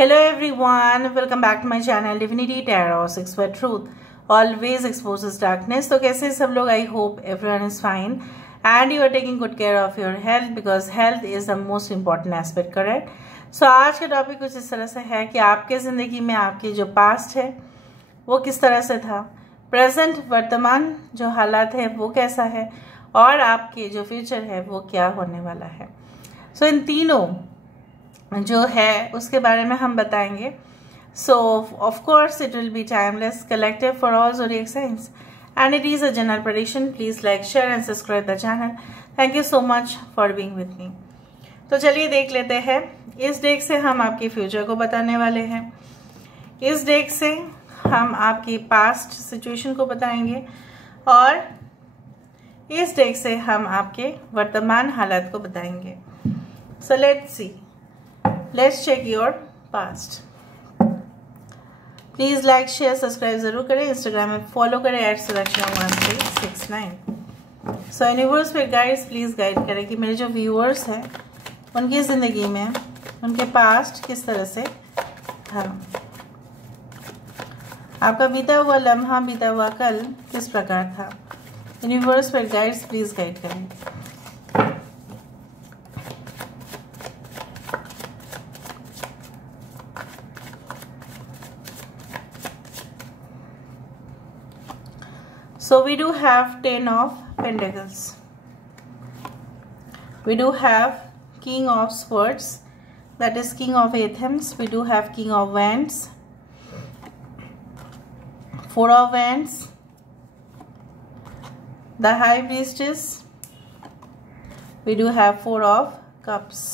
Hello everyone, welcome back to my channel Divinity Tarot 6 for Truth always exposes darkness। तो कैसे सब लोग? I hope everyone is fine and you are taking good care of your health because health is the most important aspect, correct? So आज का topic कुछ इस तरह से है कि आपके ज़िंदगी में आपकी जो पास्ट है वो किस तरह से था, प्रेजेंट वर्तमान जो हालात है वो कैसा है और आपके जो फ्यूचर है वो क्या होने वाला है। सो इन तीनों जो है उसके बारे में हम बताएंगे। सो of course it will be timeless, collective for all zodiac science and it is a general prediction. Please like, share and subscribe the channel. Thank you so much for being with me. तो चलिए देख लेते हैं। इस deck से हम आपके future को बताने वाले हैं। इस डेक से हम आपकी पास्ट सिचुएशन को बताएंगे और इस डेक से हम आपके वर्तमान हालात को बताएंगे। So let's see, let's check your past. Please like, share, subscribe जरूर करें। इंस्टाग्राम में फॉलो करें @Suraksha1369। सो यूनिवर्स पे गाइड्स प्लीज गाइड करें कि मेरे जो व्यूअर्स हैं उनकी जिंदगी में उनके पास्ट किस तरह से था, आपका बीता हुआ लम्हा, बीता हुआ कल किस प्रकार था। यूनिवर्स पे गाइड्स प्लीज गाइड करें। So we do have 10 of Pentacles. We do have King of Swords, that is King of Athens. We do have King of Wands, 4 of Wands, the High Priestess. We do have 4 of Cups.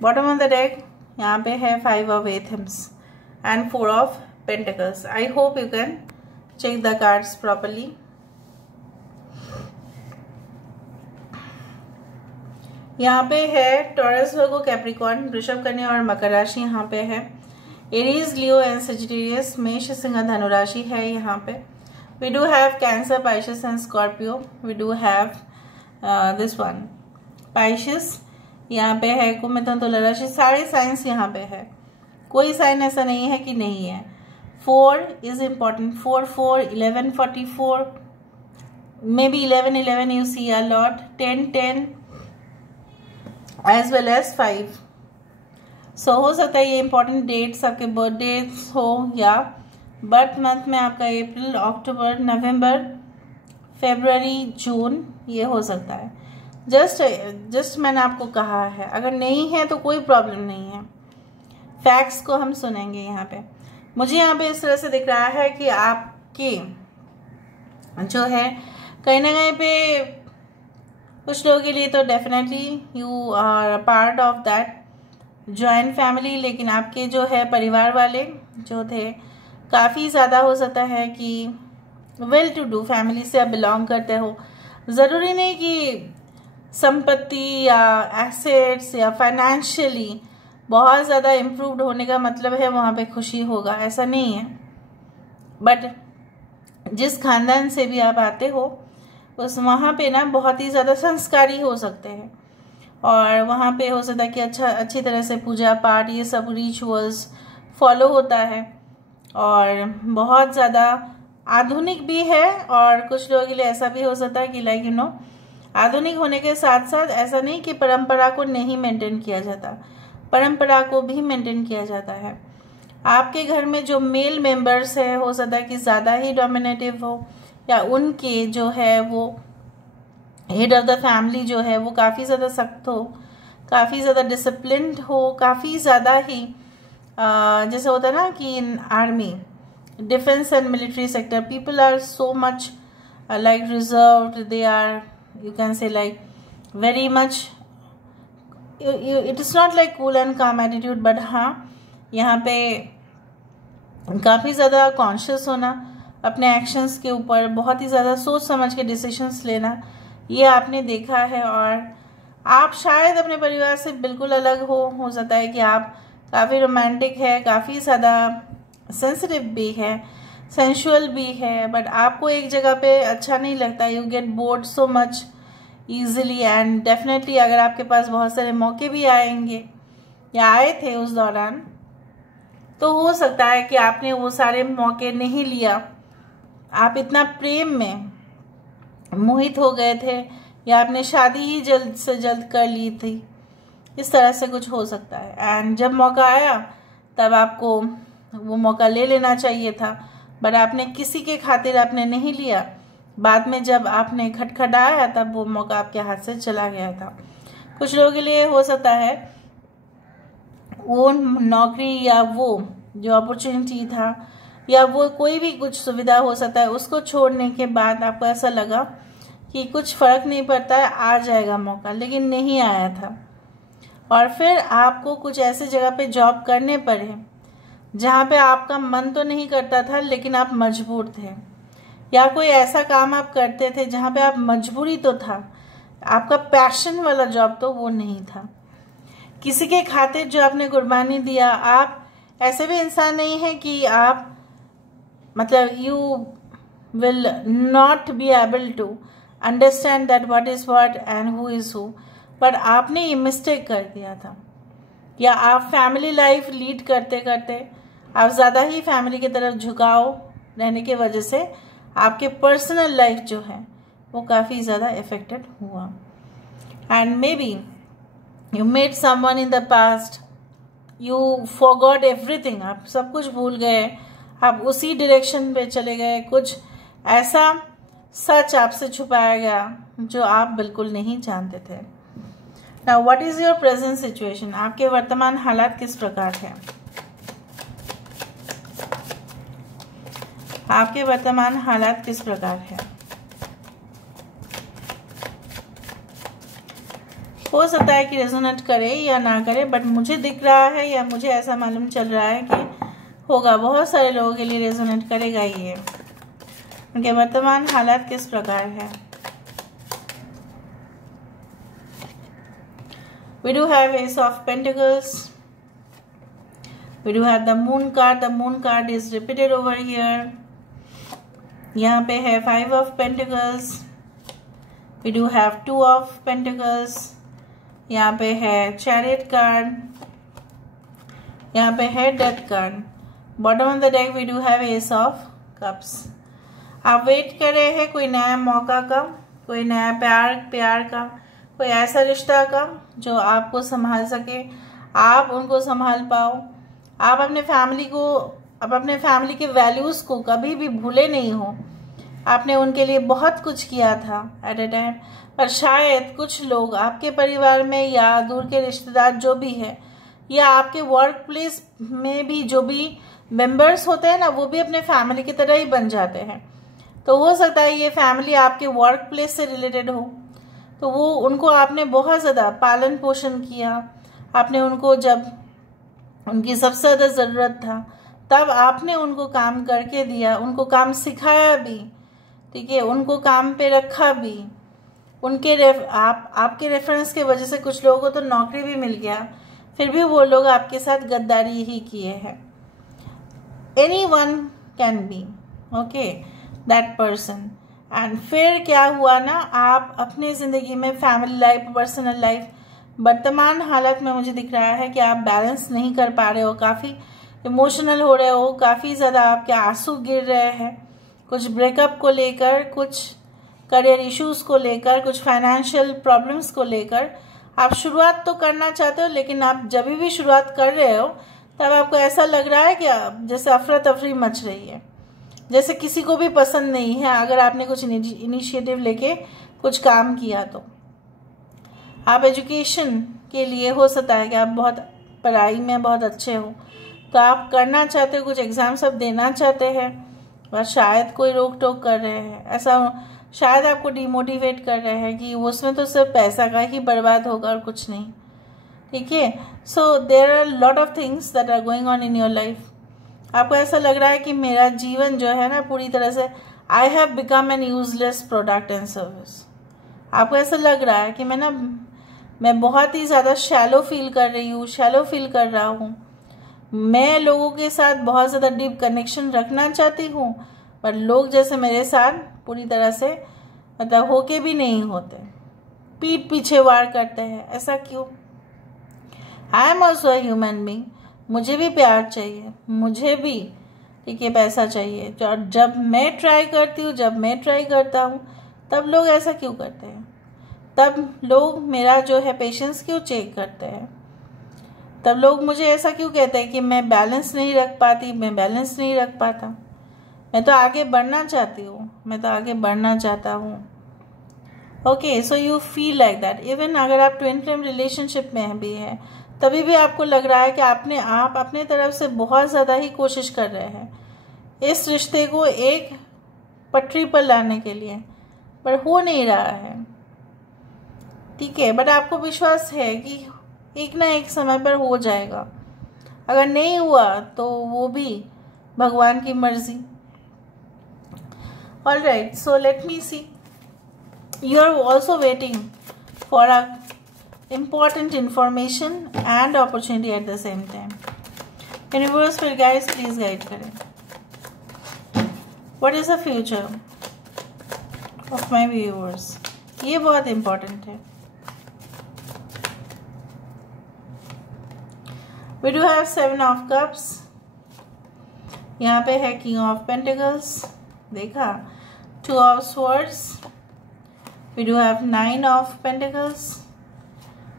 Bottom of the deck यहाँ पे है 5 of Athens and 4 of Pentacles. I hope you can check the cards properly. यहाँ पे है taurus, वर्गो, Capricorn, वृषभ, कन्या और मकर राशि यहाँ पे है। एरीज, लियो एंड सजिटेरियस, मेष, सिंह, धनु राशि है यहाँ पे। We do have cancer, Pisces and Scorpio. We do have this one Pisces यहाँ पे है, कुंभ, मिथुन, तुला राशि। सारे साइंस यहाँ पे है, कोई साइन ऐसा नहीं है कि नहीं है। 4 is important. 4 4 11 44, maybe 11 11 you see a lot. 10 10 as well as 5. So हो सकता है ये important dates आपके birthdays हो या बर्थ मंथ में आपका अप्रैल, अक्टूबर, नवंबर, फरवरी, जून ये हो सकता है। जस्ट मैंने आपको कहा है, अगर नहीं है तो कोई प्रॉब्लम नहीं है। फैक्ट्स को हम सुनेंगे यहाँ पे। मुझे यहाँ पे इस तरह से दिख रहा है कि आपके जो है कहीं ना कहीं पे कुछ लोगों के लिए तो definitely you are part of that joint family, लेकिन आपके जो है परिवार वाले जो थे काफ़ी ज़्यादा हो सकता है कि वेल टू डू फैमिली से आप बिलोंग करते हो। ज़रूरी नहीं कि संपत्ति या एसेट्स या फाइनेंशियली बहुत ज़्यादा इम्प्रूव्ड होने का मतलब है वहाँ पे खुशी होगा, ऐसा नहीं है। बट जिस खानदान से भी आप आते हो उस वहाँ पे ना बहुत ही ज़्यादा संस्कारी हो सकते हैं और वहाँ पे हो सकता है कि अच्छी तरह से पूजा पाठ ये सब रिचुअल्स फॉलो होता है और बहुत ज़्यादा आधुनिक भी है। और कुछ लोगों के लिए ऐसा भी हो सकता है कि लाइक यू नो आधुनिक होने के साथ साथ ऐसा नहीं कि परंपरा को नहीं मेंटेन किया जाता, परंपरा को भी मेंटेन किया जाता है। आपके घर में जो मेल मेंबर्स है हो सकता है कि ज़्यादा ही डोमिनेटिव हो या उनके जो है वो हेड ऑफ द फैमिली जो है वो काफ़ी ज़्यादा सख्त हो, काफ़ी ज़्यादा डिसिप्लिन्ड हो, काफ़ी ज़्यादा ही जैसे होता है ना कि in army, defence and military sector people are so much like reserved, they are you can say like very much it is not like cool and calm attitude, but हाँ यहाँ पे काफ़ी ज़्यादा कॉन्शियस होना अपने एक्शंस के ऊपर, बहुत ही ज़्यादा सोच समझ के डिसीजंस लेना, ये आपने देखा है। और आप शायद अपने परिवार से बिल्कुल अलग हो सकता है कि आप काफ़ी रोमांटिक है, काफ़ी ज़्यादा सेंसिटिव भी है, सेंशुअल भी है, बट आपको एक जगह पे अच्छा नहीं लगता, you get bored so much easily. And definitely अगर आपके पास बहुत सारे मौके भी आएंगे या आए थे उस दौरान तो हो सकता है कि आपने वो सारे मौके नहीं लिया, आप इतना प्रेम में मोहित हो गए थे, या आपने शादी ही जल्द से जल्द कर ली थी। इस तरह से कुछ हो सकता है। एंड जब मौका आया तब आपको वो मौका ले लेना चाहिए था, बट आपने किसी के खातिर आपने नहीं लिया। बाद में जब आपने खटखटाया तब वो मौका आपके हाथ से चला गया था। कुछ लोगों के लिए हो सकता है वो नौकरी या वो जो अपॉर्चुनिटी था या वो कोई भी कुछ सुविधा हो सकता है, उसको छोड़ने के बाद आपको ऐसा लगा कि कुछ फर्क नहीं पड़ता है, आ जाएगा मौका, लेकिन नहीं आया था। और फिर आपको कुछ ऐसे जगह पे जॉब करने पड़े जहाँ पे आपका मन तो नहीं करता था लेकिन आप मजबूर थे, या कोई ऐसा काम आप करते थे जहाँ पे आप मजबूरी तो था, आपका पैशन वाला जॉब तो वो नहीं था। किसी के खातिर जो आपने कुर्बानी दिया, आप ऐसे भी इंसान नहीं है कि आप मतलब you will not be able to understand that what is what and who is who, पर आपने ये मिस्टेक कर दिया था। या आप फैमिली लाइफ लीड करते करते आप ज़्यादा ही फैमिली की तरफ झुकाव रहने की वजह से आपके पर्सनल लाइफ जो है वो काफ़ी ज़्यादा इफेक्टेड हुआ। And maybe you met someone in the past, you forgot everything, आप सब कुछ भूल गए, आप उसी डायरेक्शन पे चले गए, कुछ ऐसा सच आपसे छुपाया गया जो आप बिल्कुल नहीं जानते थे। Now what is your present situation, आपके वर्तमान हालात किस प्रकार है? आपके वर्तमान हालात किस प्रकार है? हो सकता है कि रेजोनेट करे या ना करे, बट मुझे दिख रहा है या मुझे ऐसा मालूम चल रहा है कि होगा, बहुत सारे लोगों के लिए रेजोनेट करेगा ये। उनके वर्तमान हालात किस प्रकार है? We do have Ace of Pentacles. We do have the Moon card. The Moon card is repeated over here. यहाँ पे है Five of Pentacles. We do have Two of Pentacles. यहाँ पे है Chariot card. यहाँ पे है Death card. Bottom of the deck we do have Ace of Cups. आप वेट कर रहे हैं कोई नया मौका का, कोई नया प्यार का, कोई ऐसा रिश्ता का जो आपको संभाल सके, आप उनको संभाल पाओ। आप अपने फैमिली के वैल्यूज़ को कभी भी भूले नहीं हो। आपने उनके लिए बहुत कुछ किया था एट ए टाइम, पर शायद कुछ लोग आपके परिवार में या दूर के रिश्तेदार जो भी है, या आपके वर्क प्लेस में भी जो भी मेंबर्स होते हैं ना, वो भी अपने फैमिली की तरह ही बन जाते हैं। तो हो सकता है ये फैमिली आपके वर्क प्लेस से रिलेटेड हो, तो वो उनको आपने बहुत ज़्यादा पालन पोषण किया। आपने उनको जब उनकी सबसे ज़्यादा ज़रूरत था तब आपने उनको काम करके दिया, उनको काम सिखाया भी, ठीक है, उनको काम पे रखा भी। आपके रेफरेंस की वजह से कुछ लोगों को तो नौकरी भी मिल गया, फिर भी वो लोग आपके साथ गद्दारी ही किए हैं। Anyone can be okay that person. And फिर क्या हुआ ना, आप अपनी ज़िंदगी में फैमिली लाइफ, पर्सनल लाइफ, वर्तमान हालत में मुझे दिख रहा है कि आप बैलेंस नहीं कर पा रहे हो, काफ़ी इमोशनल हो रहे हो, काफ़ी ज़्यादा आपके आंसू गिर रहे हैं, कुछ ब्रेकअप को लेकर, कुछ करियर इश्यूज को लेकर, कुछ फाइनेंशियल प्रॉब्लम्स को लेकर। आप शुरुआत तो करना चाहते हो, लेकिन आप जब भी शुरुआत कर रहे हो तब आपको ऐसा लग रहा है कि जैसे अफरा तफरी मच रही है, जैसे किसी को भी पसंद नहीं है अगर आपने कुछ इनिशिएटिव लेके कुछ काम किया। तो आप एजुकेशन के लिए हो सकता है कि आप बहुत पढ़ाई में बहुत अच्छे हो, तो आप करना चाहते हो, कुछ एग्जाम सब देना चाहते हैं, बस शायद कोई रोक टोक कर रहे हैं, ऐसा शायद आपको डिमोटिवेट कर रहे हैं कि उसमें तो सिर्फ पैसा का ही बर्बाद होगा और कुछ नहीं, ठीक है। So there are lot of things that are going on in your life. आपको ऐसा लग रहा है कि मेरा जीवन जो है ना पूरी तरह से I have become an useless product and service. आपको ऐसा लग रहा है कि मैं बहुत ही ज़्यादा शैलो फील कर रही हूँ, शैलो फील कर रहा हूँ। मैं लोगों के साथ बहुत ज़्यादा डीप कनेक्शन रखना चाहती हूँ, पर लोग जैसे मेरे साथ पूरी तरह से मतलब होके भी नहीं होते, पीठ पीछे वार करते हैं। ऐसा क्यों? I am also human being, मुझे भी प्यार चाहिए, मुझे भी ठीक है पैसा चाहिए। और जब मैं ट्राई करती हूँ, जब मैं ट्राई करता हूँ, तब लोग ऐसा क्यों करते हैं? तब लोग मेरा जो है पेशेंस क्यों चेक करते हैं? तब लोग मुझे ऐसा क्यों कहते हैं कि मैं बैलेंस नहीं रख पाती, मैं बैलेंस नहीं रख पाता? मैं तो आगे बढ़ना चाहती हूँ, मैं तो आगे बढ़ना चाहता हूँ। Okay, so you feel like that. Even अगर आप ट्विन फ्लेम रिलेशनशिप में भी है, तभी भी आपको लग रहा है कि आप अपने तरफ से बहुत ज़्यादा ही कोशिश कर रहे हैं इस रिश्ते को एक पटरी पर लाने के लिए, पर हो नहीं रहा है, ठीक है। बट आपको विश्वास है कि एक ना एक समय पर हो जाएगा। अगर नहीं हुआ तो वो भी भगवान की मर्जी। Alright, so let me see, you are also waiting for a important information and opportunity at the same time. Universe फिर guys please guide करें। What is the future of my viewers? ये बहुत important है। We do have 7 of cups, यहाँ पे है King of Pentacles, देखा, 2 of Swords, We do have 9 of Pentacles,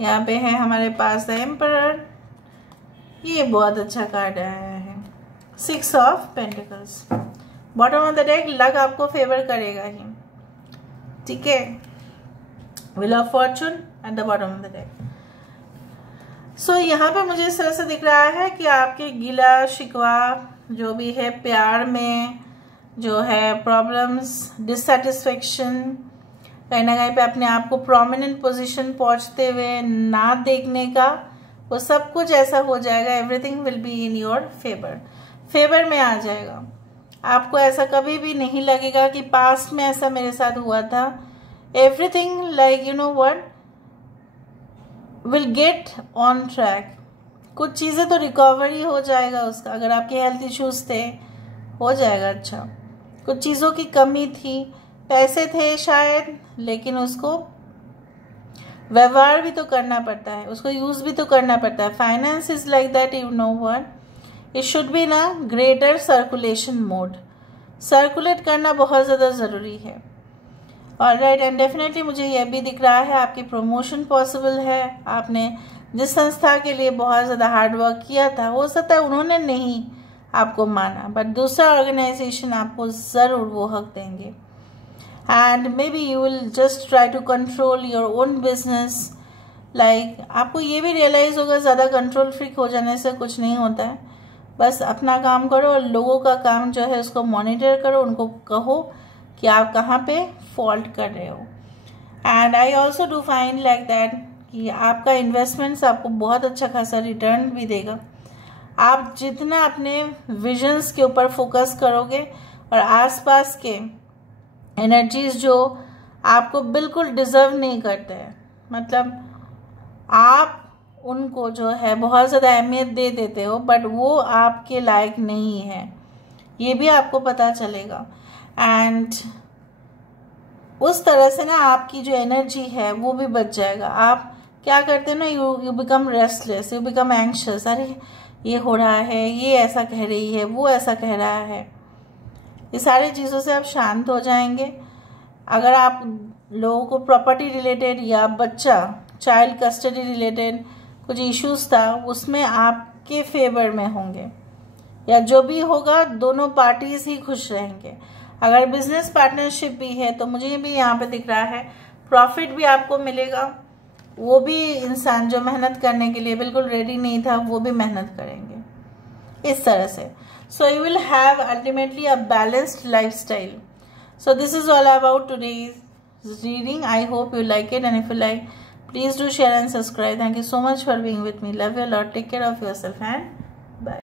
यहाँ पे है हमारे पास द एम्परर, ये बहुत अच्छा कार्ड आया है, 6 of Pentacles। Bottom of the deck luck आपको फेवर करेगा ही, ठीक है। Wheel of fortune at the bottom of the deck. So यहाँ पे मुझे इस तरह से दिख रहा है कि आपके गिला शिकवा जो भी है, प्यार में जो है प्रॉब्लम्स, डिससेटिस्फेक्शन, कहीं ना कहीं पे अपने आप को प्रोमिनेंट पोजीशन पहुंचते हुए ना देखने का, वो सब कुछ ऐसा हो जाएगा, everything will be in your favour में आ जाएगा। आपको ऐसा कभी भी नहीं लगेगा कि पास्ट में ऐसा मेरे साथ हुआ था। Everything like you know what will get on track. कुछ चीज़ें तो रिकवरी हो जाएगा उसका, अगर आपके हेल्थ इश्यूज थे हो जाएगा अच्छा। कुछ चीज़ों की कमी थी, पैसे थे शायद, लेकिन उसको व्यवहार भी तो करना पड़ता है, उसको यूज भी तो करना पड़ता है। Finance is like that, you know what, it should be ना ग्रेटर सर्कुलेशन मोड, सर्कुलेट करना बहुत ज़्यादा ज़रूरी है। ऑलराइट, एंड डेफिनेटली मुझे यह भी दिख रहा है आपकी प्रमोशन पॉसिबल है। आपने जिस संस्था के लिए बहुत ज़्यादा हार्ड वर्क किया था, हो सकता है उन्होंने नहीं आपको माना, बट दूसरा ऑर्गेनाइजेशन आपको ज़रूर वो हक देंगे। And maybe you will just try to control your own business, like आपको ये भी रियलाइज होगा ज़्यादा कंट्रोल फ्रीक हो जाने से कुछ नहीं होता है। बस अपना काम करो और लोगों का काम जो है उसको मॉनिटर करो, उनको कहो कि आप कहाँ पे फॉल्ट कर रहे हो। And I also do find like that कि आपका इन्वेस्टमेंट्स आपको बहुत अच्छा खासा रिटर्न भी देगा। आप जितना अपने विजन्स के ऊपर फोकस करोगे और आसपास के एनर्जीज जो आपको बिल्कुल डिजर्व नहीं करते हैं, मतलब आप उनको जो है बहुत ज़्यादा अहमियत दे देते हो, बट वो आपके लायक नहीं है, ये भी आपको पता चलेगा। एंड उस तरह से ना आपकी जो एनर्जी है वो भी बच जाएगा। आप क्या करते हैं ना, you become restless, you become anxious, अरे ये हो रहा है, ये ऐसा कह रही है, वो ऐसा कह रहा है, ये सारी चीज़ों से आप शांत हो जाएंगे। अगर आप लोगों को प्रॉपर्टी रिलेटेड या बच्चा चाइल्ड कस्टडी रिलेटेड कुछ इश्यूज था, उसमें आपके फेवर में होंगे, या जो भी होगा दोनों पार्टीज ही खुश रहेंगे। अगर बिजनेस पार्टनरशिप भी है तो मुझे भी यहाँ पे दिख रहा है प्रॉफिट भी आपको मिलेगा। वो भी इंसान जो मेहनत करने के लिए बिल्कुल रेडी नहीं था, वो भी मेहनत करेंगे इस तरह से। So you will have ultimately a balanced lifestyle. So this is all about today's reading. I hope you like it, and if you like, please do share and subscribe. Thank you so much for being with me. Love you a lot. Take care of yourself and